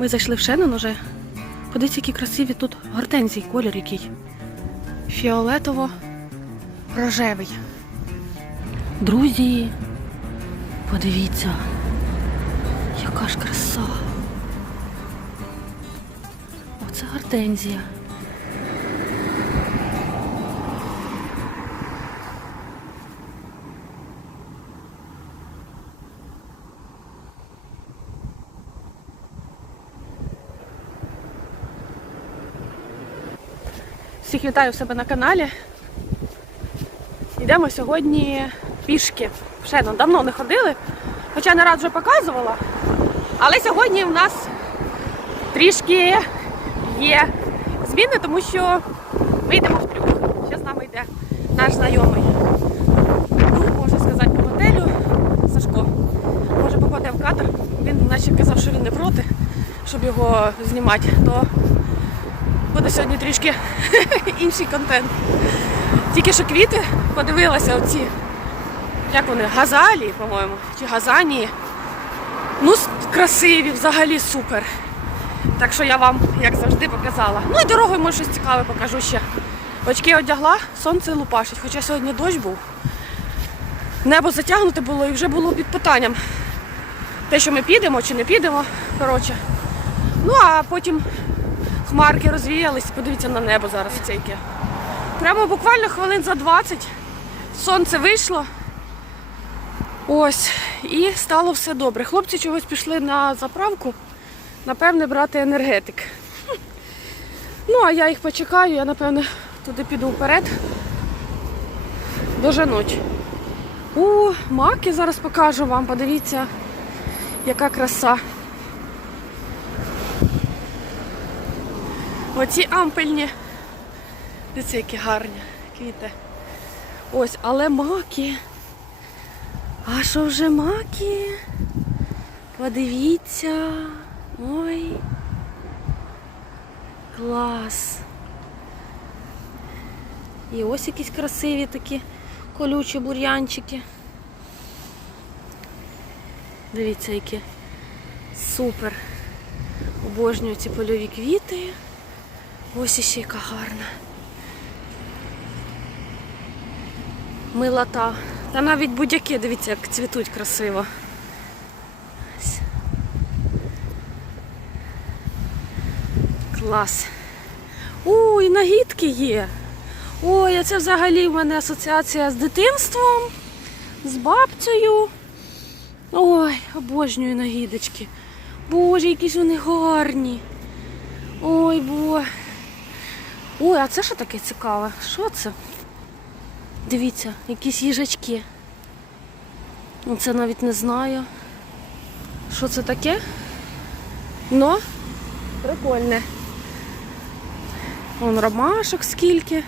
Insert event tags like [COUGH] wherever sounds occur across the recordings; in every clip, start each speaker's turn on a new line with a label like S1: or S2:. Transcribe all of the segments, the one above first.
S1: Ми зайшли в Шенон уже. Подивіться, які красиві тут гортензії, колір який. Фіолетово-рожевий. Друзі, подивіться, яка ж краса. Оце гортензія. Всіх вітаю в себе на каналі. Йдемо сьогодні пішки. Ще ну, давно не ходили, хоча не раз вже показувала. Але сьогодні в нас трішки є зміни, тому що ми йдемо в трюк. Ще з нами йде наш знайомий. Ну, можна сказати, по готелю Сашко. Може попаде в кадр. Він наче казав, що він не проти, щоб його знімати. То буде сьогодні трішки [LAUGHS] інший контент. Тільки що квіти подивилася оці, як вони, газалії, по-моєму, чи газанії. Ну, красиві, взагалі супер. Так що я вам, як завжди, показала. Ну і дорогою може щось цікаве покажу ще. Очки одягла, сонце лупашить, хоча сьогодні дощ був. Небо затягнуте було і вже було під питанням. Те, що ми підемо чи не підемо. Коротше. Ну а потім хмарки розвіялись, подивіться на небо зараз це яке. Прямо буквально хвилин за 20 сонце вийшло. Ось, і стало все добре. Хлопці чогось пішли на заправку, напевне, брати енергетик. Ну, а я їх почекаю, я, напевне, туди піду вперед. Доженуть. У, маки зараз покажу вам, подивіться, яка краса. Оці ампельні. Дивіться, які гарні квіти. Ось, але маки. А що вже маки? Подивіться. Ой. Клас. І ось якісь красиві такі колючі бур'янчики. Дивіться, які. Супер. Обожнюю ці польові квіти. Ось іще яка гарна. Милота. Та навіть будь-які, дивіться, як цвітуть красиво. Клас. Ой, нагідки є. Ой, а це взагалі в мене асоціація з дитинством, з бабцею. Ой, обожнюю нагідочки. Боже, які ж вони гарні. Ой, бо. Ой, а це що таке цікаве? Що це? Дивіться, якісь їжачки. Ну, Це навіть не знаю. Що це таке? Ну, прикольне. Вон ромашок скільки.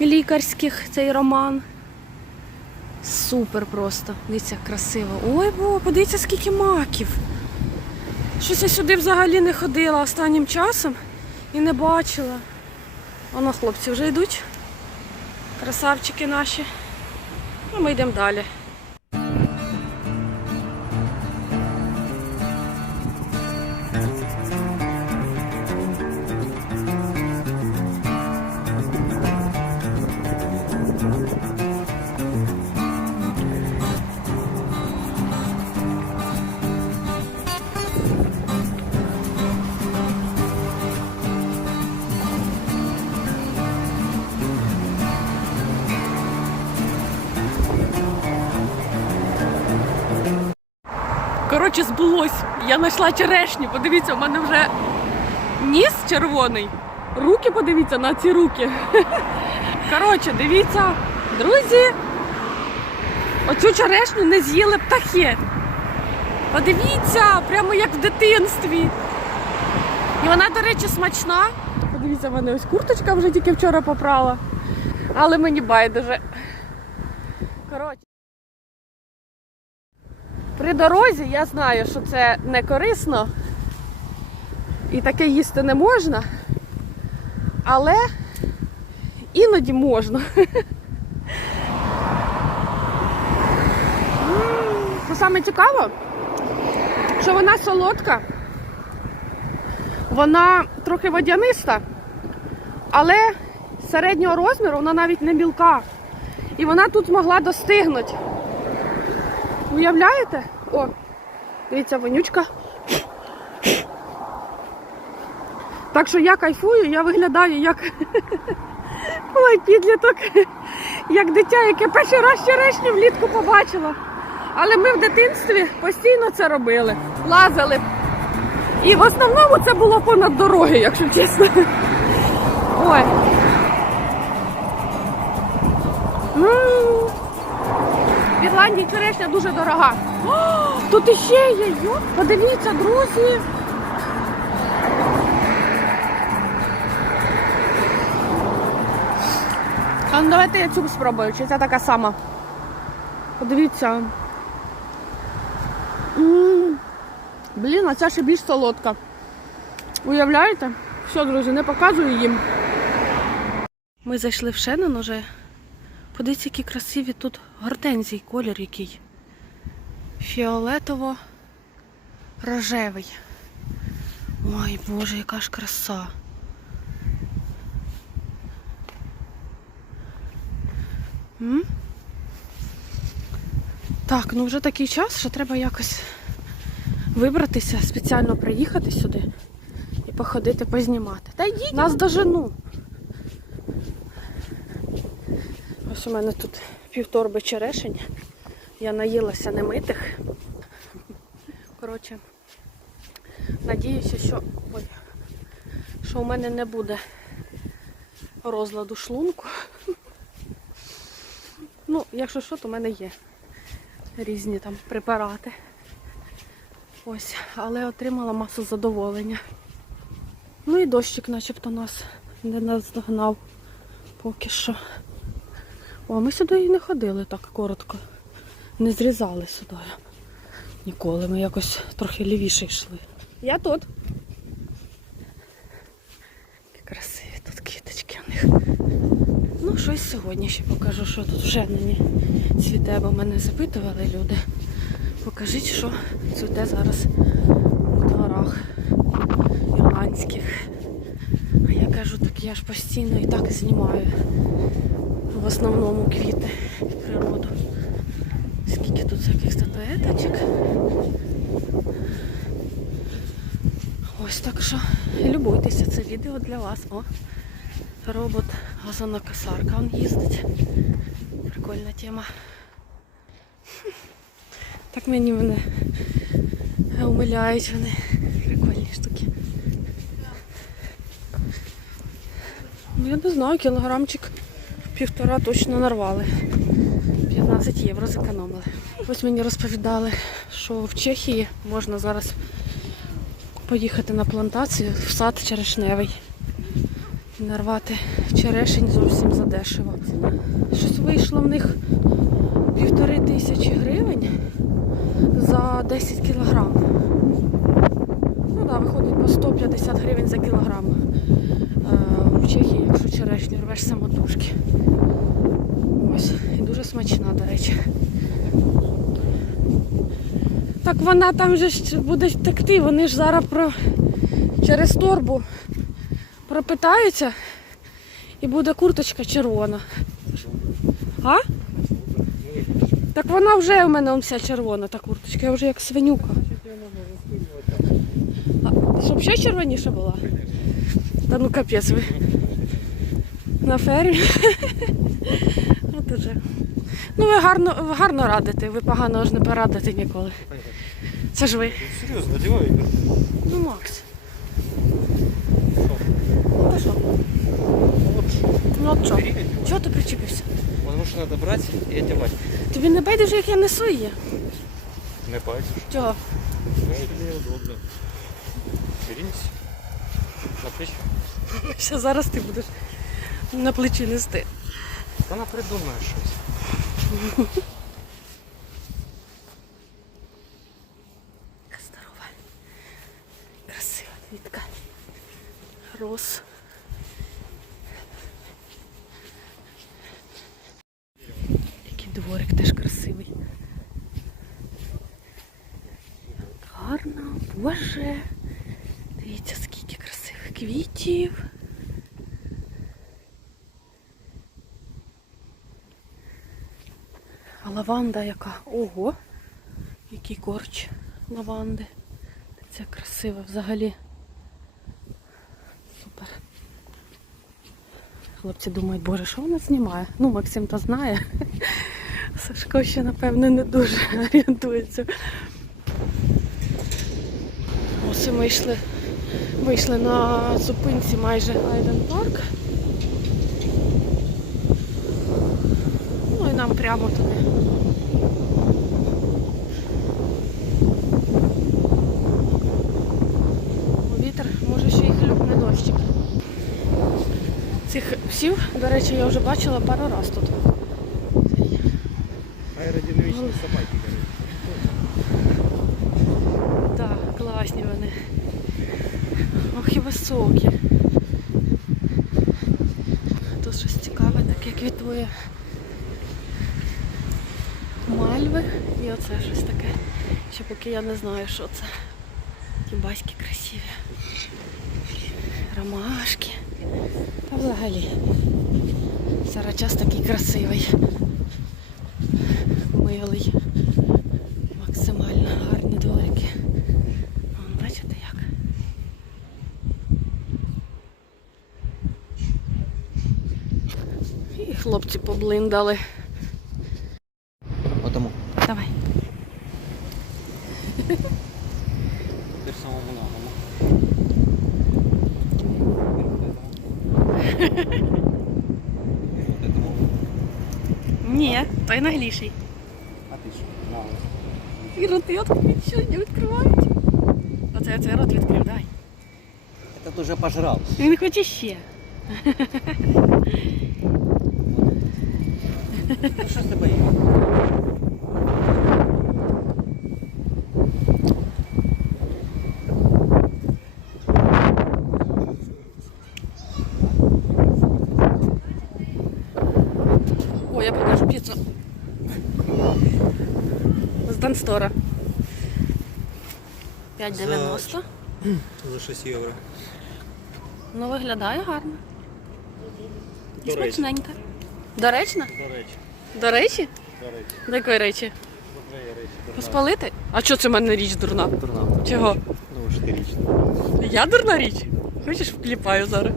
S1: Лікарських цей роман. Супер просто. Дивіться, красиво. Ой, бо, подивіться, скільки маків. Щось я сюди взагалі не ходила останнім часом і не бачила. Воно хлопці вже йдуть. Красавчики наші. Ну, ми йдемо далі. Збулось. Я знайшла черешню. Подивіться, у мене вже ніс червоний. Руки подивіться на ці руки. [LAUGHS] Коротше, дивіться, друзі, оцю черешню не з'їли птахи. Подивіться, прямо як в дитинстві. І вона, до речі, смачна. Подивіться, в мене ось курточка вже тільки вчора попрала. Але мені байдуже. Коротше. При дорозі я знаю, що це не корисно і таке їсти не можна, але іноді можна. Що саме цікаво, що вона солодка, Вона трохи водяниста, але середнього розміру вона навіть не мілка. І вона тут змогла достигнути. Уявляєте? О, дивіться, вонючка. Так що я кайфую, я виглядаю як [LAUGHS] ой, підліток, [LAUGHS] як дитя, яке перший раз черешню влітку побачила. Але ми в дитинстві постійно це робили, лазили. І в основному це було понад дороги, якщо чесно. Ой. В Ірландії черешня дуже дорога. О, тут іще є. йо, Подивіться, друзі. А ну давайте я цю спробую, чи це така сама. Подивіться. Блін, а ця ще більш солодка. Уявляєте? Все, друзі, не показую їм. Ми зайшли в Шеннон уже. Подивіться, які красиві тут гортензії, колір який. Фіолетово-рожевий. Ой, Боже, яка ж краса. М? Так, ну вже такий час, що треба якось вибратися, спеціально приїхати сюди і походити, познімати. Та йдіть, нас дожену. Ось у мене тут півторби черешень. Я наїлася немитих. Коротше, надіюся, що, ой, що у мене не буде розладу шлунку. Ну, якщо що, то в мене є різні там препарати. Ось, але отримала масу задоволення. Ну і дощик начебто нас не наздогнав поки що. О, ми сюди і не ходили так коротко. Не зрізали сюди. Ніколи. Ми якось трохи лівіше йшли. Я тут. Які красиві тут квіточки у них. Ну, щось сьогодні ще покажу, що тут вже нині цвіте, бо мене запитували люди. Покажіть, що цвіте зараз у дворах ірландських. А я кажу, так я ж постійно і так знімаю. Основному квіти і природу. Скільки тут всяких статуеточок. Ось так що любуйтеся, це відео для вас. О, робот газонокосарка он їздить. Прикольна тема. Так мені вони умиляють вони. Прикольні штуки. Ну я не знаю, кілограмчик півтора точно нарвали. 15 євро зекономили. Ось мені розповідали, що в Чехії можна зараз поїхати на плантацію в сад черешневий. І нарвати черешень зовсім задешево. Щось вийшло в них півтори тисячі гривень за 10 кілограм. Ну так, да, виходить по 150 гривень за кілограм. Е, В Чехії, черешню рвеш самотужки. Ось. І дуже смачна, до речі. Так вона там же ж буде текти, вони ж зараз про... через торбу пропитаються і буде курточка червона. А? Так вона вже у мене вся червона, та курточка, я вже як свинюка. А, щоб ще червоніше була? Та ну капець ви. На. [LAUGHS] От уже. Ну ви гарно, ви гарно радите, ви погано ж не порадите ніколи. Це ж ви.
S2: Серьезно, одевай.
S1: Ну, Макс. Та що? Ну от що? Чого ти причепився?
S2: Потому что надо брать и одевать.
S1: Тобі не байдуже, як я несу її?
S2: Не пальцешь.
S1: Чого?
S2: Неудобно. На плечи.
S1: Ще зараз ти будеш на плечі нести.
S2: Вона придумає щось. [LAUGHS]
S1: Яка здорова. Красива квітка. Роз. Який дворик теж красивий. Гарно, боже. Дивіться, скільки красиво. кущів. А лаванда яка? Ого! Який корч лаванди. Це красиво взагалі. Супер. Хлопці думають, боже, що вона знімає? Ну, Максим то знає. [LAUGHS] Сашко ще, напевне, не дуже [LAUGHS] орієнтується. Ось ми йшли, вийшли на зупинці майже Айден Парк. Ну і нам прямо туди. Вітер, може ще й хлюпне дощик. Цих псів, до речі, я вже бачила пару раз тут.
S2: Аэродинамичные собаки,
S1: Так, класні вони. Ох і високі. Тут щось цікаве таке квітує. Мальви і оце щось таке. Ще поки я не знаю, що це. Ті баськи красиві. Ромашки. Та взагалі. Сарачас такий красивий. Милий. Максимально гарні дворики. Вон, бачите як? І хлопці поблиндали. Той нагліший.
S2: А ты что? На.
S1: І роти відкриють, що не відкривають. Оце оце рот відкрив, дай.
S2: Этот уже пожрал.
S1: Він хоче ще.
S2: Ну что с тобой?
S1: О, я покажу піцу. Данстора. 5,90.
S2: За 6 євро.
S1: Ну, виглядає гарно. І смачненько. Доречно?
S2: До речі.
S1: До речі?
S2: До речі.
S1: До якої речі? Поспалити? А що це в мене річ дурна?
S2: Дурна.
S1: Чого?
S2: Ну, штирічно.
S1: Я дурна річ? Хочеш вкліпаю зараз?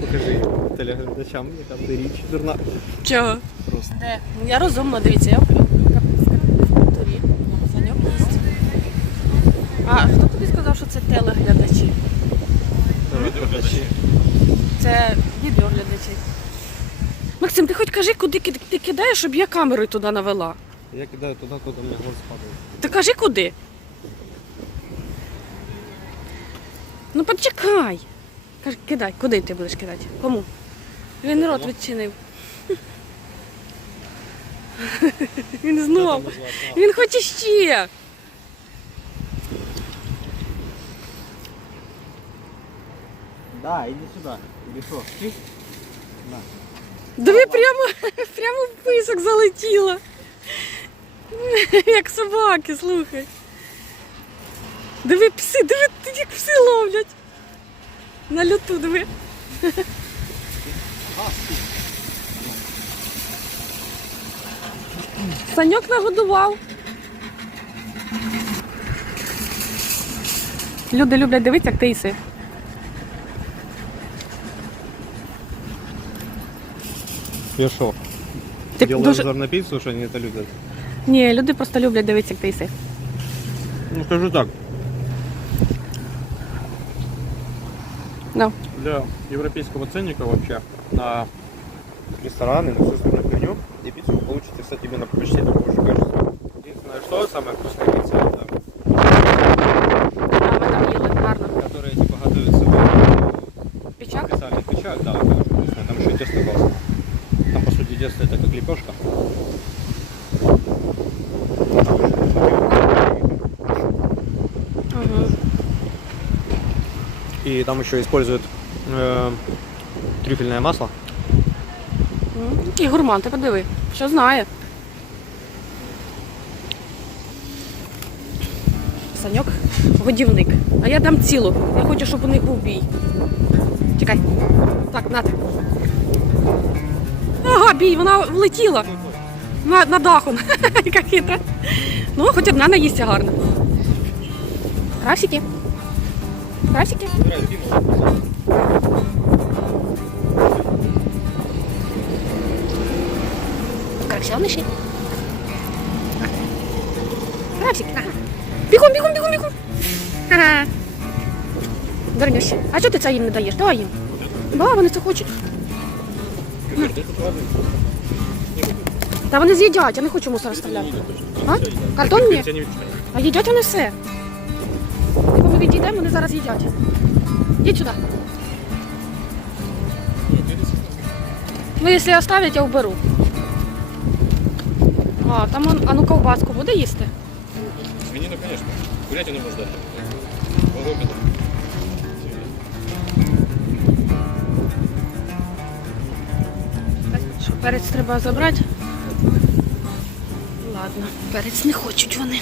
S2: Покажи телеглядачам, яка ти річ дурна.
S1: Чого?
S2: Просто.
S1: Де? Я розумна, дивіться, я в А хто тобі сказав, що це телеглядачі?
S2: Телеглядачі.
S1: Це відеоглядачі. Максим, ти хоч кажи, куди ки- ти кидаєш, щоб я камерою туди навела.
S2: Я кидаю туди, куди мені глаз падає.
S1: Ти кажи куди. Ну почекай. Кажи, кидай, куди ти будеш кидати? Кому? Він рот відчинив. Він знов. Він хоче ще.
S2: Да, иди сюда. Иди что?
S1: Диви прямо, [LAUGHS] прямо в писок залетіла. Як собаки, слухай. Диви пси, диви, як пси ловлять. На люту диви. Саньок нагодував. Люди люблять дивитися, як ти їси.
S2: Я что?
S1: Ти
S2: Делаю
S1: дуже...
S2: обзор на пиццу, что они это любят.
S1: Ні, люди просто люблять дивитися, як ти їси.
S2: Ну, скажу так.
S1: Ну.
S2: Для европейского ценника вообще на рестораны, на всю остальную фигню и пиццу вы получите, кстати, именно почти такого же качества. Единственное, что самая вкусная пицца, это,
S1: А ми там їли гарно.
S2: которая типа готовится в
S1: Печак?
S2: специальных печах, да, это очень вкусно. Там еще и тесто классно. Тесто это как лепешка. И там еще используют э, трюфельное масло.
S1: І гурман, ти подиви, що знає. Саньок годівник. А я дам цілу. Я хочу, щоб у них був бій. Чекай. Так, нате. Бій, вона влетіла. На, на даху. [LAUGHS] Яка хитра. Ну, хоч одна наїсться гарно. Красики. Красавніші. Красики, ага. Бігом, бігом, бігом, бігом. Ага. А чого ти це їм не даєш? Давай їм. Да, вони це хочуть. Та вони з'їдять, я не хочу мусор розставляти. А? Картон ні? А їдять вони все. Коли ми відійдемо, вони зараз їдять. Їдь сюди. Ну, якщо оставлять, я уберу. А, там он, а ну ковбаску буде їсти?
S3: Свинину, конечно. Курятину можно дать. Половину.
S1: Перець треба забрати? Ладно, перець не хочуть вони.